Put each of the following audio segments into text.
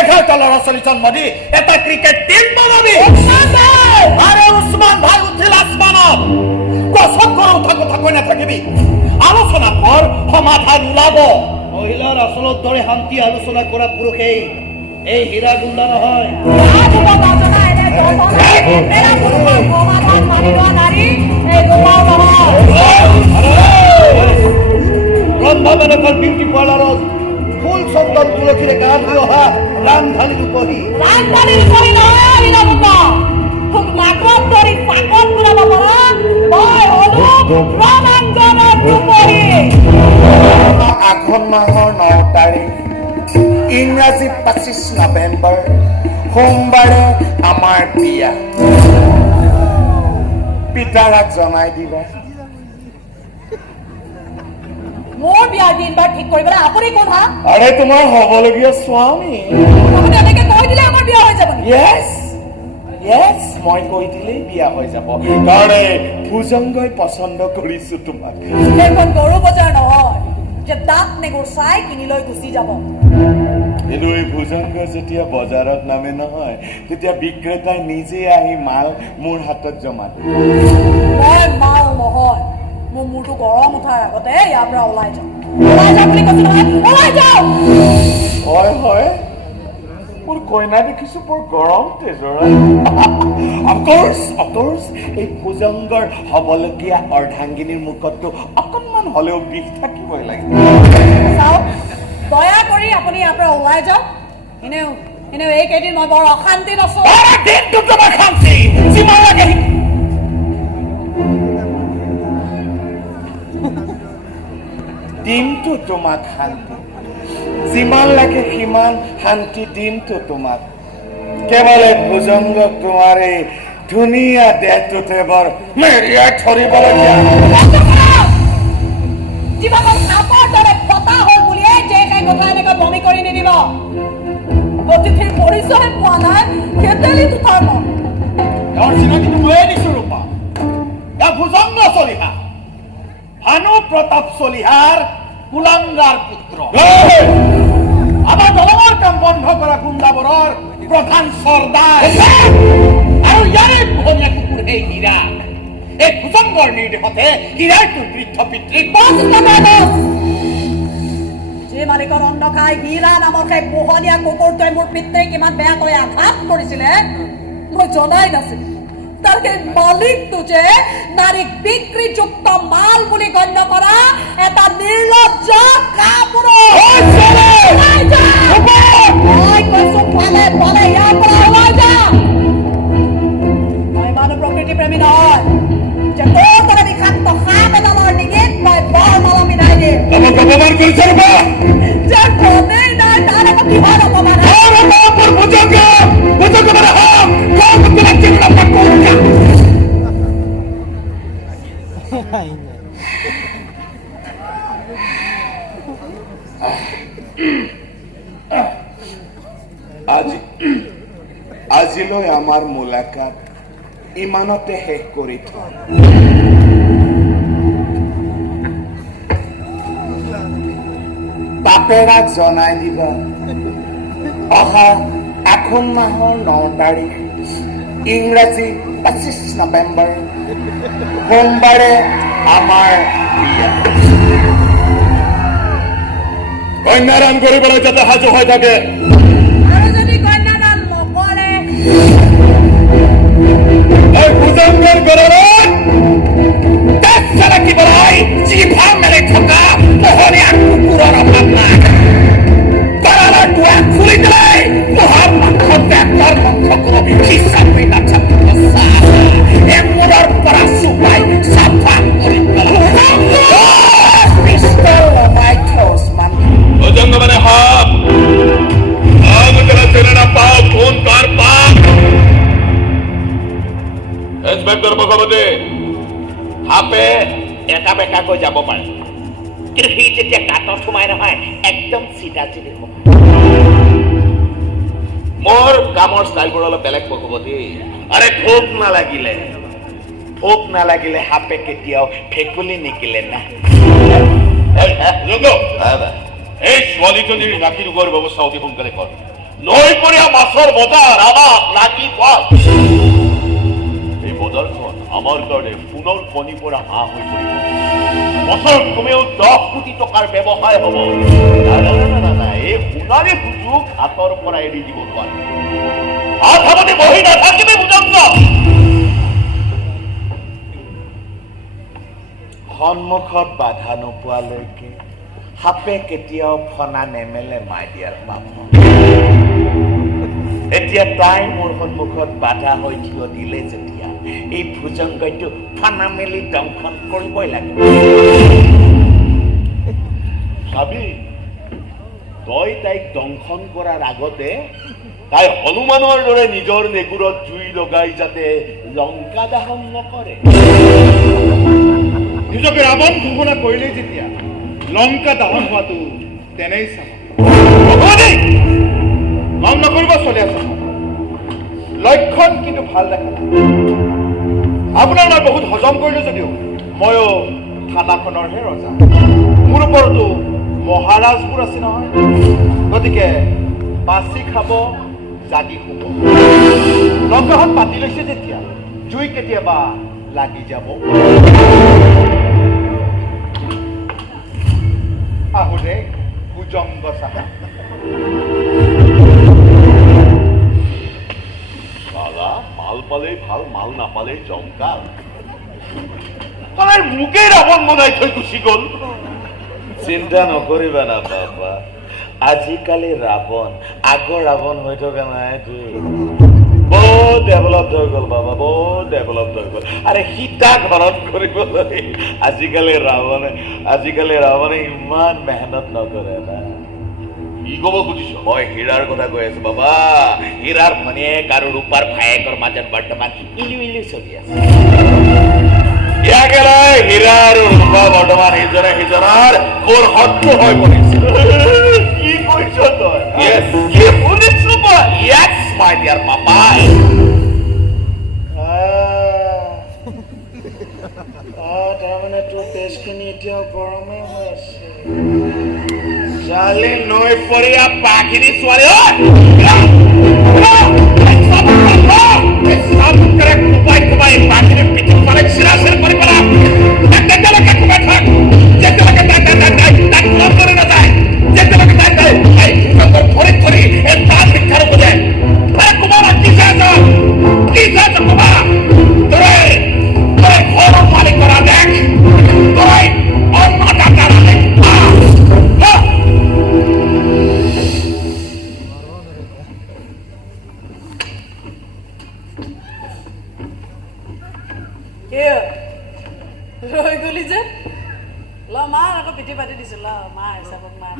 11টা ল'ৰা ছোৱালী জন্ম দি এটা ক্ৰিকেট টিম বনাবি। আৰে উছমান ভাই উঠিল আসমানত। গছৰ উঠা কথা কৈ নাথাকিবি। আলোচনা কৰ, সমাধান ওলাব। মহিলাৰ আচলত দৰে শান্তি আলোচনা কৰা পুৰুষেই এই হীৰা গুণ্ডা নহয়। ৰন্ধা বিউটি পাৰ্লাৰত ফুল চন্দন তুলসীৰে গা ধুই অহা ৰামধানীৰ উপহি আঘোণ মাহৰ 9 তাৰিখ ইংৰাজী 25 নৱেম্বৰ সোমবাৰে আমাৰ বিয়া। পিতাৰাক জনাই দিবা। মোৰ বিয়াৰ দিন বাৰ ঠিক কৰিবলৈ আপুনি কোন হা? আৰে তোমাৰ হ'বলগীয়া স্বামী। আপুনি এনেকে কৈ দিলে আমাৰ বিয়া হৈ যাব। য়েছ য়েছ, মই কৈ দিলেই বিয়া হৈ যাব। কাৰণে ভুজংগই পচন্দ কৰিছো তোমাক। এইখন গৰু বজাৰ নহয় যে দাঁত নেগুৰ চাই কিনি লৈ গুচি যাব। কিন্তু এই ভুজংগ যেতিয়া বজাৰত নামে নহয়, তেতিয়া বিক্ৰেতাই নিজে আহি মাল মোৰ হাতত জমা দিয়ে। মই মাল নহয়, মোৰ মূৰটো গৰম উঠাৰ আগতে ইয়াৰ পৰা ওলাই যাওঁ। ওলাই যাওঁ বুলি কৈছো নহয়, ওলাই যাওঁ। হয় হয়, মোৰ কইনা দেখিছো বৰ গৰম তেজৰা। অফকোৰ্চ এই ভুজংগৰ হবলগীয়া অৰ্ধাংগিনীৰ মুখতটো অকণমান হলেও বিষ থাকিবই লাগে। চাওক, দয়া কৰি আপুনি ইয়াৰ পৰা ওলাই যাওক। এনেও এইকেইদিন মই বৰ অশান্তিত আছো। দিনটো তোমাক শান্তি, যিমান লাগে সিমান শান্তি দিনটো তোমাক। কেৱল এই ভুজংগক তোমাৰ এই ধুনীয়া দেহটোতে বৰ মেৰিয়াই ধৰিবলগীয়া। জীৱনত সাপৰ দৰে ফটা হ'ল বুলিয়ে যে সেই কথা এনেকৈ বমি কৰি নিদিব। অতিথিৰ পৰিচয় পোৱা নাই, কেতেলিটো ধৰ্ম। তেওঁৰ চিনাকিটো ময়ে দিছো ৰূপা। এয়া ভুজংগ চলিহা, ভানু প্ৰতাপ চলিহাৰ কুলাংগাৰ পুত্ৰ। আমাৰ দলঙৰ কাম বন্ধ কৰা গুণ্ডাবোৰৰ প্ৰধান চৰ্দাৰ আৰু ইয়াৰে পোহনীয়া কুকুৰ সেই হীৰা। এই ভুজংগৰ নিৰ্দেশতে হীৰাৰ বৃদ্ধ পিতৃক যে মালিকৰ অন্ন খাই হীৰা নামৰ সেই পোহনীয়া কুকুৰটোৱে মোৰ পিতৃক ইমান বেয়াকৈ আঘাত কৰিছিলে মই জনাই নাছিলো। তাৰ সেই মালিকটো যে নাৰীক বিক্ৰীযুক্ত মাল বুলি গণ্য কৰা এটা নিৰ্লজ্জ কাপুৰুষ। মই কৈছো পালে ইয়াৰ পৰা ওলাই যা। মই মানুহ প্ৰকৃতি প্ৰেমী নহয় যে তোৰ দৰে বিষাক্ত সাপ এডালৰ ডিঙিত মই বৰমালা মিলাই দিম। অপমান কৰিছে ৰূপা। যাৰ গমেই নাই তাৰ আকৌ কিহৰ অপমান? আজিলৈ আমাৰ মোলাকাত ইমানতে শেষ কৰি থওঁ। বাপেৰাক জনাই দিবা অহা আঘোণ মাহৰ 9 তাৰিখ ইংৰাজী 25 নৱেম্বৰ সোমবাৰে আমাৰ বিয়া। কন্যাদান কৰিবলৈ যাতে সাজু হৈ থাকে। আৰু যদি কন্যাদান নকৰে এই ভুজংগৰ গড়ৰত তাত চালাকিবলৈ জিভা মেলি থকা পোহনীয়া কুকুৰৰ অভাৱ নাই। গড়ালৰ দুৱাৰ খুলি দিলে পোহৰ মাংস পেটৰ মাংসকো হিচাপ হৈ নাথাকিব। মূৰৰ পৰা চুপাই চাফা কৰি পিষ্টল লমাই থোজ মানুহ। ভুজংগ মানে সাপ। চেনে নাপাও কোন কাৰ পাপ। ইন্সপেক্টৰ মুখপতি, সাপে এটা বেকাকৈ যাব পাৰে, কিন্তু সি যেতিয়া গাঁতত সোমাই নহয় একদম চিধা চিধি সোমায়। মোৰ কামৰ ষ্টাইলবোৰ অলপ বেলেগ মুখপতি। আৰে ভোক নালাগিলে সাপে কেতিয়াও ভেকুলি নিকিলে না। এই ছোৱালীজনীৰ ৰাতি ৰোগৰ ব্যৱস্থা অতি সোনকালে কৰ। নৈ পৰীয়া মাছৰ বজাৰ আমাক লাগি পাল এই বজাৰখন আমাৰ কাৰণে সোণৰ কণী পৰা হাঁহ হৈ পৰিব বছৰত কমেও 10 কোটি টকাৰ ব্যৱসায় হ'ব না এই সোণালী সুযোগ হাতৰ পৰা এৰি দিব নোৱাৰে হাত সাৱটি বহি নাথাকিবি ভুজংগ সন্মুখত বাধা নোপোৱালৈকে সাপে কেতিয়াও ফনা নেমেলে মাই দিয়াৰ পাপ এতিয়া তাই মোৰ সন্মুখত বাধা হৈ থিয় দিলে যেতিয়া এই ভুজংগটো ফনা মেলি দংশন কৰিবই লাগিব ভাবি তই তাইক দংশন কৰাৰ আগতে তাই হনুমানৰ দৰে নিজৰ নেগুৰত জুই লগাই যাতে লংকা দাহন নকৰে নিজকে ৰাৱণ ঘোষণা কৰিলেই যেতিয়া লংকা দাহন হোৱাটো তেনেই চাব গম নকৰিব চলি আছে লক্ষণ কিন্তু ভাল দেখা নাই আপোনাৰ মই বহুত হজম কৰিলো যদিও ময়ো থানাখনৰহে ৰজা মোৰ ওপৰতো মহাৰাজবোৰ আছে নহয় গতিকে বাচি খাব জাগি শুব লংকাখন পাতি লৈছে যেতিয়া জুই কেতিয়াবা লাগি যাব আহোঁতে ভুজংগ চাহা সালা মাল পালেই ভাল মাল নাপালেই জংকাল মোকে ৰাৱণ বনাই থৈ গুচি গল চিন্তা নকৰিবা না বাবা আজিকালি ৰাৱণ আগৰ ৰাৱণ হৈ থকা নাইতো বহুত ডেভেলপ হৈ গল বাবা বহুত ডেভেলপ হৈ গল আৰে সীতা ঘৰত কৰিবলৈ আজিকালি ৰাৱণে ইমান মেহনত নকৰে না কি কব খুজিছ মই হীৰাৰ কথা কৈ আছো বাবা হীৰাৰ ভনীয়েক আৰু ৰূপাৰ ভায়েকৰ মাজত বৰ্তমান ইলু চলি আছে ইয়াকে লৈ হীৰা আৰু ৰূপা বৰ্তমান ইজনে সিজনৰ ঘোৰ শত্ৰু হৈ পৰিছে কি কৈছ তই Yes. কি শুনিছো মই Yes, my dear papa. তাৰমানে তোৰ তেজখিনি এতিয়াও গৰমে হৈ আছে ছোৱালী নৈ পৰীয়া পাখিনি ছোৱালী পাখিনি পিঠি ফালে চিৰা চিৰ কৰি পেলা যেতিয়ালৈকে কোবাই থাক যেতিয়ালৈকে তাক লগ কৰি নাযায় যেতিয়ালৈকে তাই ধৰি ধৰি এই তাত শিক্ষাৰ বুজায় কুমাৰ কি চাইছ কুমাৰ তই ঘৰৰ মালিক কৰা দেখ তই অন্য ডাক্তাৰ ৰৈ গলি যে ল মাৰ আকৌ পিঠি পাতি দিছো ল মাৰ হিচাপত মাৰ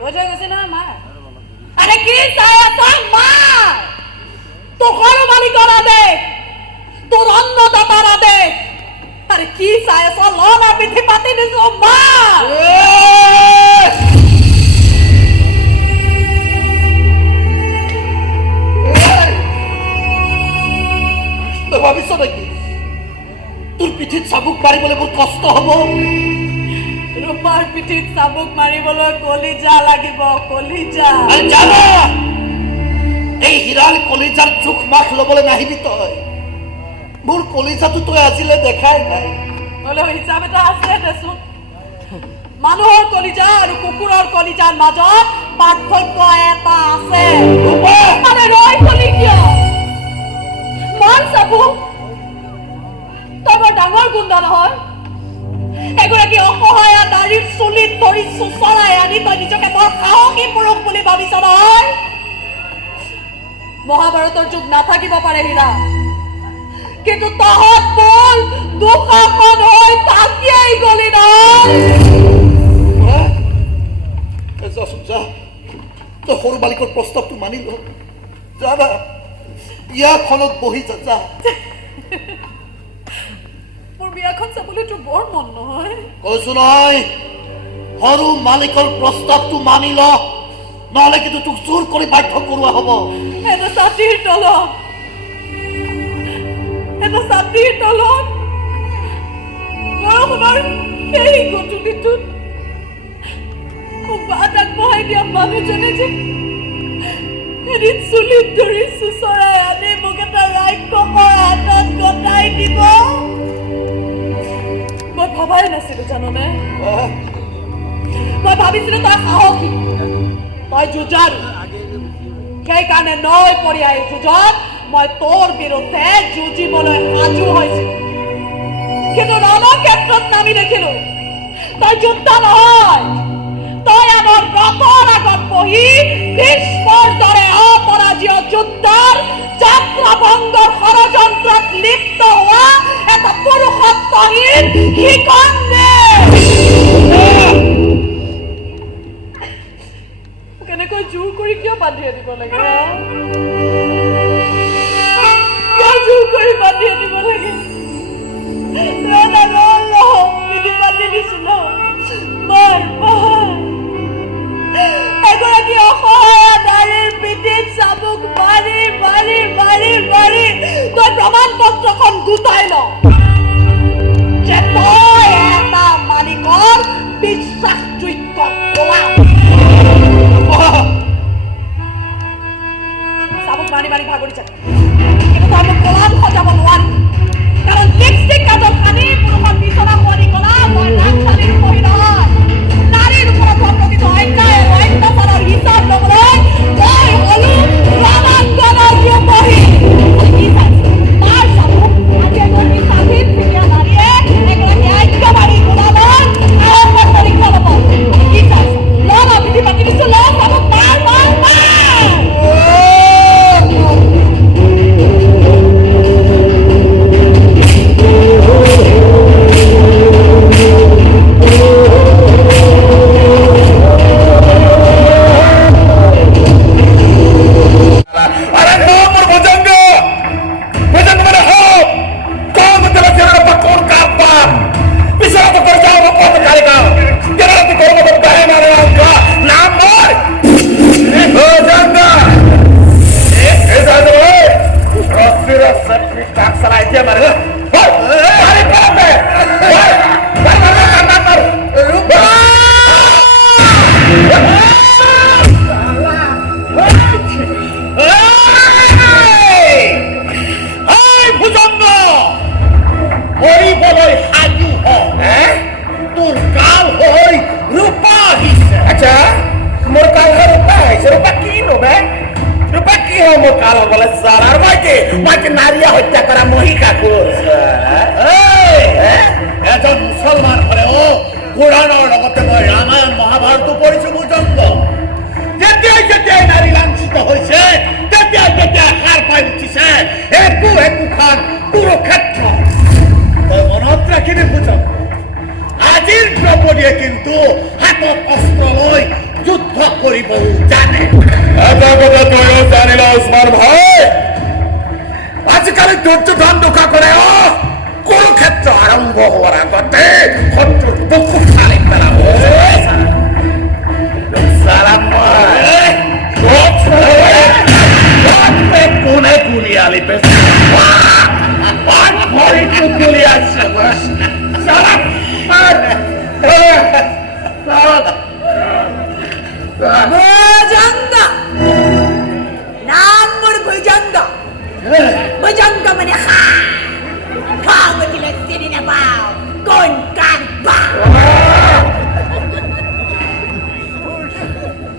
ৰৈ থৈ গৈছে নহয় মাৰ আৰে কি চাই আছ মাৰ তোৰ ঘৰৰ মালিকৰ আদেশ তোৰ অন্নদাতাৰ আদেশ আৰে কি চাই আছ ল না পিঠি পাতি দিছো মাৰ তই ভাবিছ নেকি তোৰ পিঠিত চাবুক মাৰিবলৈ মোৰ কষ্ট হব ৰূপাৰ পিঠিত চাবুক মাৰিবলৈ কলিজা লাগিব কলিজা আৰে জানা এই হীৰাৰ কলিজাৰ জোখ মাখ লবলৈ নাহিবি তই মোৰ কলিজাটো তই আজিলৈ দেখাই নাই হ'লেও হিচাপ এটা আছে দেচোন মানুহৰ কলিজা আৰু কুকুৰৰ কলিজাৰ মাজত পাৰ্থক্য এটা আছে আৰে ৰৈ গলি কিয় মান চাবুক তই বৰ ডাঙৰ গুণ্ডা নহয় এগৰাকী অসহায়া নাৰীৰ চুলিত ধৰি চুচৰাই আনি তই নিজকে বৰ সাহসী পুৰুষ বুলি ভাবিছ নহয় মহাভাৰতৰ যুগ নাথাকিব পাৰে হীৰা কিন্তু তহঁত বোৰ দুঃশাসন হৈ তাকিয়াই গলি নহয় যা তই সৰু বালিকৰ প্ৰস্তাৱটো মানি ল যা না বিয়াখনত বহি যা মোৰ বিয়াখন চাবলৈ তোৰ বৰ মন নহয় কৈছো নহয় সৰু মালিকৰ প্ৰস্তাৱটো মানি ল নহলে কিন্তু তোক জোৰ কৰি বাধ্য কৰোৱা হব এটা ছাতিৰ তলত বৰষুণৰ সেই গধূলিটোত বাট আগবঢ়াই দিয়া মানুহজনে যে এদিন চুলিত ধৰি চুচৰাই আনি মোক এটা ৰাক্ষসৰ হাতত গতাই দিব মই ভাবাই নাছিলো জাননে মই ভাবিছিলো তই সাহসী তই যুঁজাৰু সেইকাৰণে নৈ পৰিয়া এই যুঁজত মই তোৰ বিৰুদ্ধে যুঁজিবলৈ সাজু হৈছিলো কিন্তু ৰণক্ষেত্ৰত নামি দেখিলো তই যোদ্ধা নহয় তই আমাৰ ৰথৰ আগত বহি ভীষ্মৰ দৰে অপৰাজীয় যোদ্ধাৰ যাত্ৰা ভংগৰ ষড়যন্ত্ৰত লিপ্ত হোৱা এটা পুৰুষত্বহীন শিকন্দে কেনেকৈ জোৰ কৰি কিয় বান্ধি আনিব লাগে কিয় জোৰ কৰি বান্ধি আনিব লাগে বান্ধি দিছিল এগৰাকী অসহায় নাৰীৰ পিঠিত চাবুক মাৰি মাৰি মাৰি মাৰি তই প্ৰমাণ পত্ৰখন গোটাই ল যে তই এটা মালিকৰ বিশ্বাসযোগ্য গোলাম চাবুক মাৰি মাৰি ভাগৰি যায় কিন্তু তই মোক গোলাম সজাব নোৱাৰি কাৰণ লিপষ্টিক কাজল সানি পুৰুষৰ বিচনা শুৱনি কলা মই নাকচালীৰ উপৰি নহয় নাৰীৰ ওপৰত সংঘটিত অন্যায় আৰু অত্যাচাৰৰ হিচাপ ল'বলৈ মই হলো ৰামাংগনৰ ৰূপহী তাৰ চাবুক আজি এগৰাকী স্বাধীন ধুনীয়া নাৰীয়ে এগৰাকী আজ্ঞাবাৰী গোলামৰ সাহসৰ পৰীক্ষা ল'ব কি চাইছ লগ বিধি পাতি দিছো লগ চাবুক মাৰ মাৰ মাৰ নাৰিয়া হত্যা কৰা মহিকা এজন মুসলমান হলেও কোৰআনৰ লগতে মই ৰামায়ণ মহাভাৰতো পঢ়িছো বুজংগ যেতিয়াই যেতিয়াই নাৰী লাঞ্ছিত হৈছে তেতিয়াই তেতিয়াই সাৰ পাই উঠিছে একো একোখন কুৰুক্ষেত্ৰ তই মনত ৰাখিবি বুজংগ আজিৰ দ্ৰৌপদীয়ে কিন্তু হাতত অস্ত্ৰ লৈ যুদ্ধ কৰিব জানে এটা কথা তইও জানিলা ওসমান ভাই আজিকালি দুৰ্যোধন দুখা কৰে কুৰুক্ষেত্ৰ আৰম্ভ হোৱাৰ আগতে শত্ৰুৰ বুকু ফালি পেলাব কোনে গুলিয়ালি পেছে গুলিয়াইছে Bujangga namun bujangga bujangga mana kau tidak sini na bau kon kan bau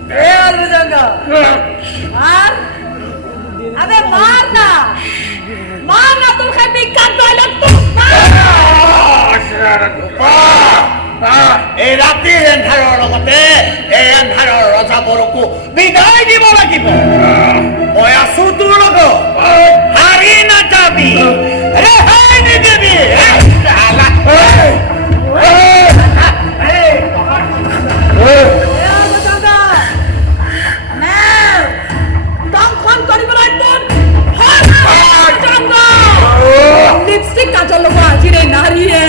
bujangga mar abe marna tu kami kan balak tu এই ৰাতিৰ এন্ধাৰৰ লগতে এই এন্ধাৰৰ ৰজাবোৰকো বিদায় দিব লাগিব মই আছো তোৰ লগত হাৰি নাযাবি ৰেহাই নিদিবি লিপস্টিক কাজল লগোৱা আজিৰে নাৰীয়ে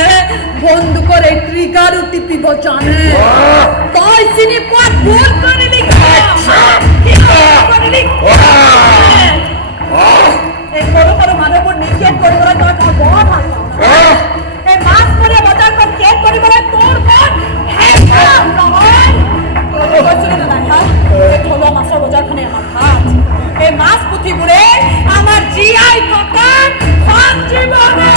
বন্দুকৰ এই ট্ৰিগাৰ টিপিব জানে তই চিনি পোৱাত ভুল কৰিলি এই সৰু সৰু মানুহবোৰ নিষেধ কৰিবলৈ তই বৰ ভাল পাওঁ এই মাছ মৰীয়া বজাৰখন শেষ কৰিবলৈ তোৰ মন নহয় কৈছিলো নে নাই এই থলুৱা মাছৰ বজাৰখনে আমাৰ ভাত এই মাছ পুথিবোৰে আমাৰ জীয়াই থকাৰ সঞ্জীৱনী।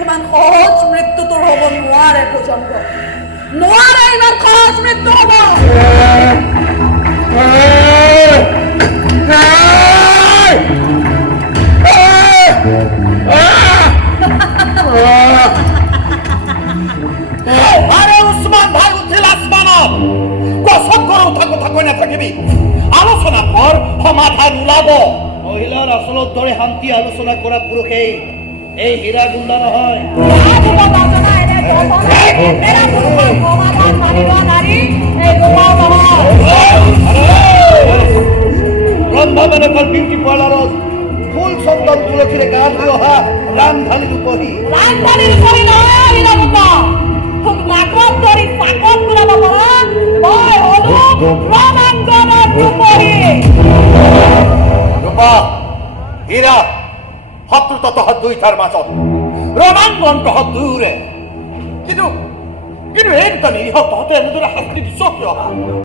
ইমান সহজ মৃত্যু তোৰ হ'ব নোৱাৰে ভুজংগ, নোৱাৰে ইমান সহজ মৃত্যু হ'ব। আরে উসমান ভাই উঠিল আসমানত, গছত করে উঠা কথা কৈ নাথাকিবি, আলোচনা কৰ, সমাধান ওলাব। মহিলাৰ আচলত দৰে শান্তি আলোচনা কৰা পুৰুষেই এই হীৰা গুণ্ডা নহয়। ৰম্ভামেনকৰ বিউটি পাৰ্লাৰত ফুল চন্দন তুলসীৰে গা ধুই অহা ৰামধানী ৰূপহী। ৰূপা, হীৰা, শত্ৰুতা তহঁত দুইটাৰ মাজত, ৰমাংগন তহঁত দুয়োৰে। কিন্তু এই দুটা নিৰীহ তহঁতে এনেদৰে শাস্তি দিছ কিয়?